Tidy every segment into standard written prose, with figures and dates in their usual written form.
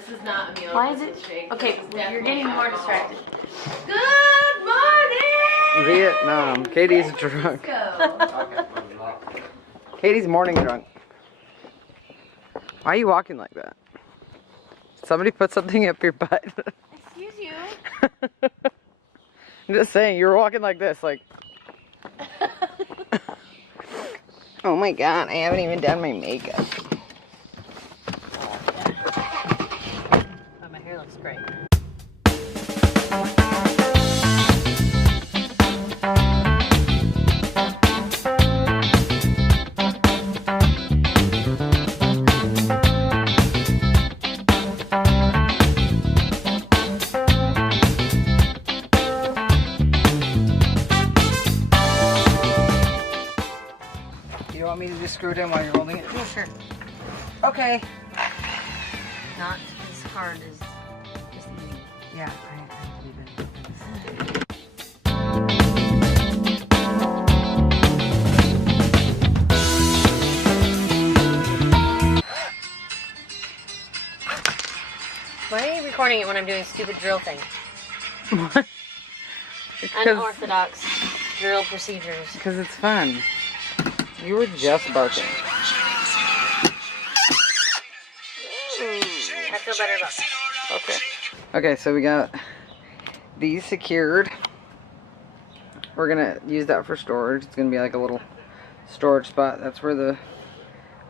This is not a meal. Why is it? Okay, you're getting more distracted. Good morning! Vietnam. Katie's drunk. Katie's morning drunk. Why are you walking like that? Somebody put something up your butt. Excuse you. I'm just saying, you were walking like this, like. Oh my god, I haven't even done my makeup. Oh, my hair looks great. You want me to just screw it in while you're holding it? Yeah, sure. Okay. Not as hard as just eating. Yeah, I believe it. Why are you recording it when I'm doing stupid drill things? What? Unorthodox drill procedures. Because it's fun. You were just barking. I feel better about that. Okay. Okay, so we got these secured. We're gonna use that for storage. It's gonna be like a little storage spot. That's where the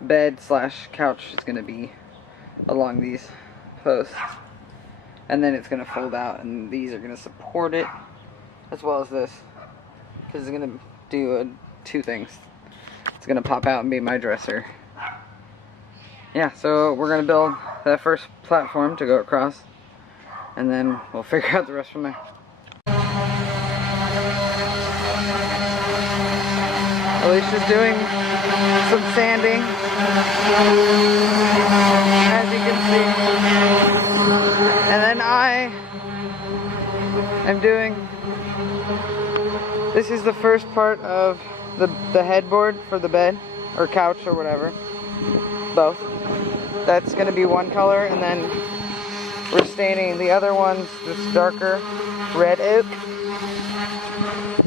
bed / couch is gonna be, along these posts. And then it's gonna fold out, and these are gonna support it, as well as this, because it's gonna do two things. It's gonna pop out and be my dresser. Yeah, so we're gonna build that first platform to go across, and then we'll figure out the rest from there. Alicia's doing some sanding, as you can see. And then I am doing, this is the first part of the headboard for the bed, or couch, or whatever. Both. That's going to be one color, and then we're staining the other ones this darker red oak.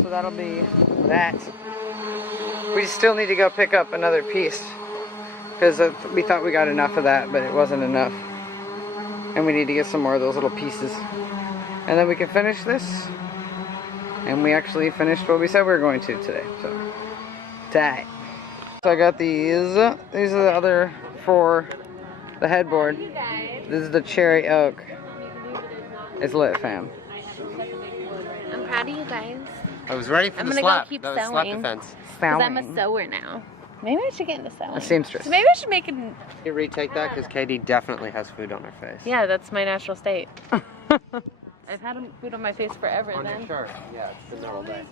So that'll be that. We still need to go pick up another piece, because we thought we got enough of that, but it wasn't enough. And we need to get some more of those little pieces. And then we can finish this. And we actually finished what we said we were going to today. So, tight. So I got these. These are the other for the headboard. This is the cherry oak. It's lit, fam. I'm proud of you guys. I was ready for I'm the gonna slap. go keep That was slap sewing. defense. Because I'm a sewer now. Maybe I should get into sewing. A seamstress. So maybe I should make it. You retake that because Katie definitely has food on her face. Yeah, that's my natural state. I've had food on my face forever On then. your shirt. Yeah, it's been there all day.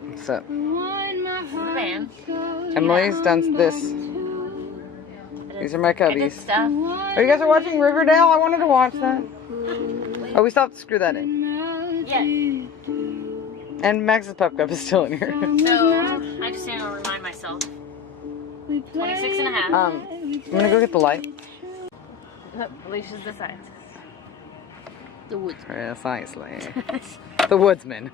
What's up? Van. Emily's done this. These are my I did cubbies. stuff. Oh, you guys are watching Riverdale? I wanted to watch that. Oh, we still have to screw that in. Yeah. And Max's pup cup is still in here. So, I just need to remind myself. 26 and a half. I'm gonna go get the light. Alicia's the scientist. The woods. Yes, nicely. The woodsman.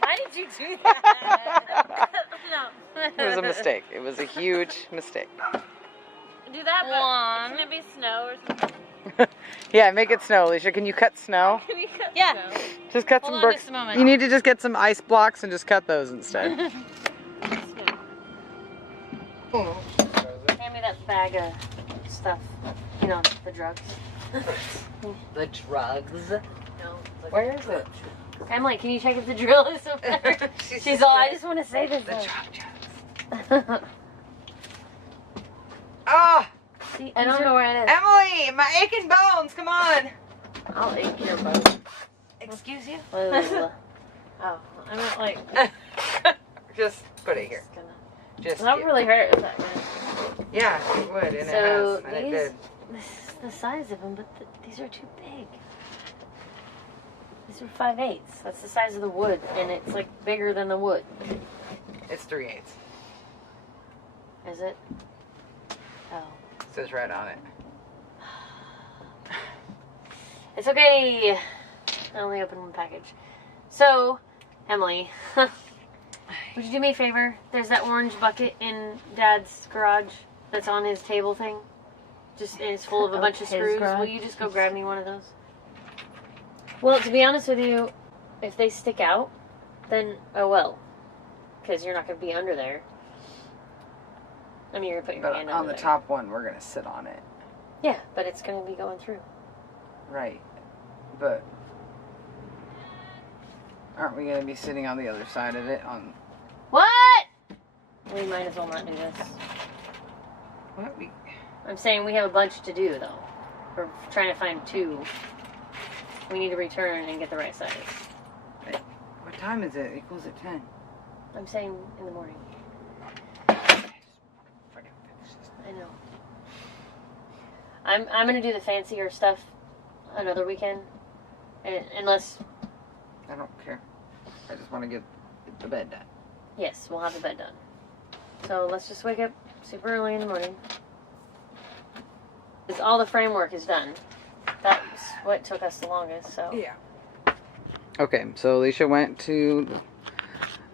Why did you do that? No. It was a mistake. It was a huge mistake. Do that, but can it be snow or something? Yeah, make it snow, Alicia. Can you cut snow? Can we cut Yeah. snow? Just cut Hold some on bricks. just a moment. You need to just get some ice blocks and just cut those instead. Hand me that bag of stuff. You know, the drugs. The drugs? No. Where is it? Emily, can you check if the drill is over there? She's all, I just want to say this. The drug drugs. Ah! See, I don't know where it is. Emily, my aching bones, come on. I'll ache your butt. Excuse you? Oh, I meant like. Just put it here. It's gonna. Just That here. really hurt. Is that good? Yeah, it would, and So it has, and it these, did. this is the size of them, but these are too big. These are 5/8. That's the size of the wood, and it's like bigger than the wood. It's 3/8. Is it? Oh. It says right on it. It's okay. I only opened one package. So, Emily, would you do me a favor? There's that orange bucket in Dad's garage that's on his table thing. And it's full of a bunch of His screws. garage? Will you just go grab me one of those? Well, to be honest with you, if they stick out, then oh well. Because you're not going to be under there. I mean, you're going to put your But hand on under the there. top one, we're gonna sit on it. Yeah, but it's going to be going through. Right. But aren't we gonna be sitting on the other side of it? On What? We might as well not do this. what? I'm saying we have a bunch to do, though. We're trying to find 2. We need to return and get the right size. What time is it? It goes at 10. I'm saying in the morning. I know. I'm gonna do the fancier stuff another weekend, unless I don't care. I just want to get the bed done. yes, we'll have the bed done. So let's just wake up super early in the morning. 'Cause all the framework is done. That's what took us the longest. So Yeah. Okay, so Alicia went to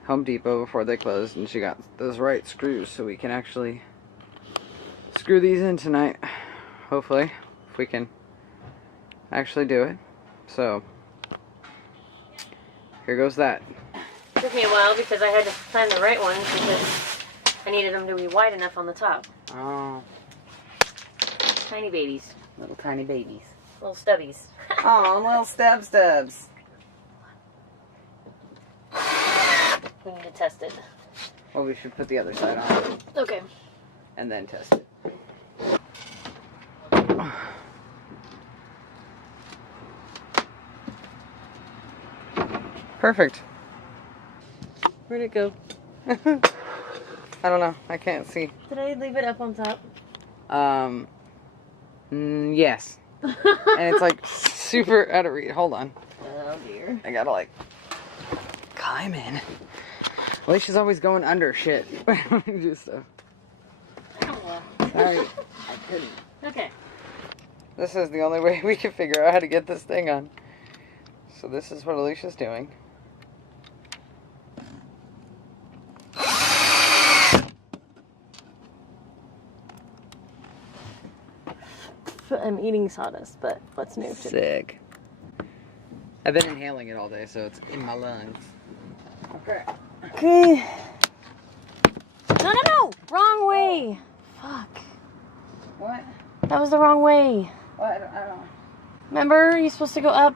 Home Depot before they closed, and she got those right screws, so we can actually screw these in tonight. Hopefully, if we can actually do it. So here goes that. it took me a while because I had to find the right ones because I needed them to be wide enough on the top. Oh, Tiny babies, little tiny babies. little stubbies. Oh, little stubs. We need to test it. Well, we should put the other side on Okay. and then test it. Perfect. Where'd it go? I don't know. I can't see. Did I leave it up on top? Yes. And it's like super out of reach. Hold on. Oh dear. I gotta like climb in. Alicia's always going under shit. Do stuff. Sorry. I couldn't. Okay. This is the only way we can figure out how to get this thing on. So this is what Alicia's doing. I'm eating sawdust, but what's new? Sick. I've been inhaling it all day, so it's in my lungs. Okay. Okay. No! Wrong way! Fuck. What? That was the wrong way. Well, I don't. Remember, you're supposed to go up?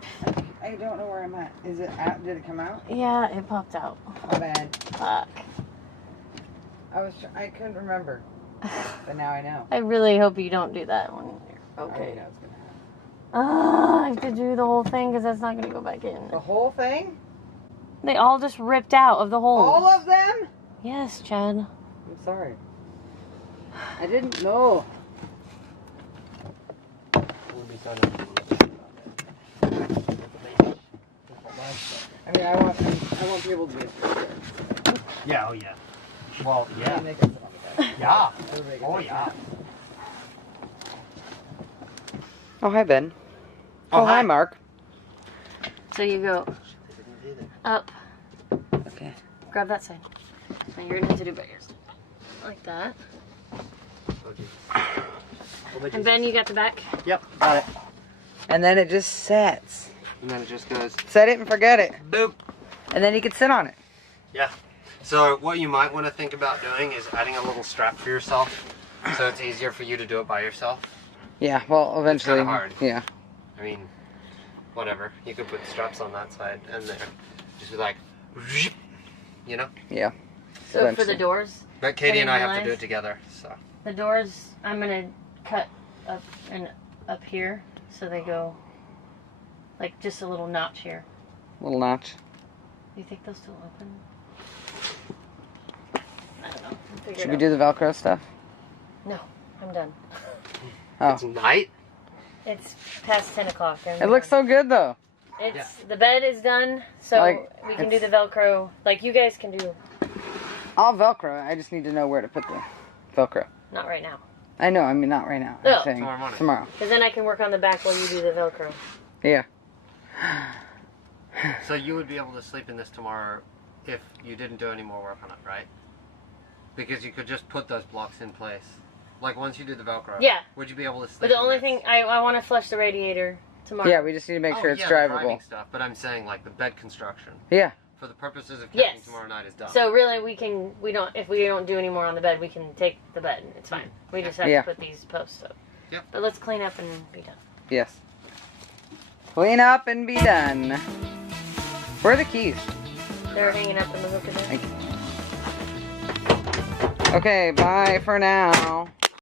I don't know where I'm at. Is it out? Did it come out? Yeah, it popped out. My bad. Fuck. I couldn't remember, but now I know. I really hope you don't do that when you're I already okay. know it's gonna happen. I have to do the whole thing because that's not going to go back in. The whole thing? They all just ripped out of the holes. All of them? Yes, Chad. I'm sorry. I didn't know. I mean, I want people to be scared. Yeah, oh yeah. Well, yeah. And they can sit on the bed. Yeah. Everybody can Oh sit yeah. Oh, hi, Ben. Oh, hi, hi. Mark. So you go up, Okay. grab that side. Now you're going to have to do by yourself. Like that. And Ben, you got the back? Yep, got it. And then it just sets. And then it just goes Set it and forget it. boop. And then you can sit on it. Yeah. So what you might want to think about doing is adding a little strap for yourself, so it's easier for you to do it by yourself. Yeah, well, eventually. kinda hard. Yeah. I mean, whatever. You could put straps on that side and there. Just be like, you know. Yeah. So for Eventually. the doors, But Katie and I have to do realize? it together. So the doors, I'm going to cut up and up here so they go like just a little notch here. Little notch. Do you think they'll still open? I don't know. We'll figure Should it we out. do the Velcro stuff? No, I'm done. Oh. It's night? It's past 10 o'clock. It looks so good though. It's the bed is done, so Like, we can do the Velcro. Like you guys can do. I'll Velcro. I just need to know where to put the Velcro. Not right now, I know. I mean, not right now. No. I'm saying Tomorrow morning. tomorrow. because then I can work on the back while you do the Velcro. Yeah. So you would be able to sleep in this tomorrow if you didn't do any more work on it, right? Because you could just put those blocks in place. Like once you do the Velcro. Yeah. Would you be able to sleep But the in only this? thing I want to flush the radiator tomorrow. Yeah, we just need to make sure it's yeah, the drivable. driving stuff, but I'm saying like the bed construction. Yeah. For the purposes of camping Yes. tomorrow night is done. So really, if we don't do any more on the bed, we can take the bed. It's fine. We just have Yeah. to put these posts up. Yep. But let's clean up and be done. Yes. Clean up and be done. Where are the keys? They're hanging up in the hook of there. Okay, bye for now.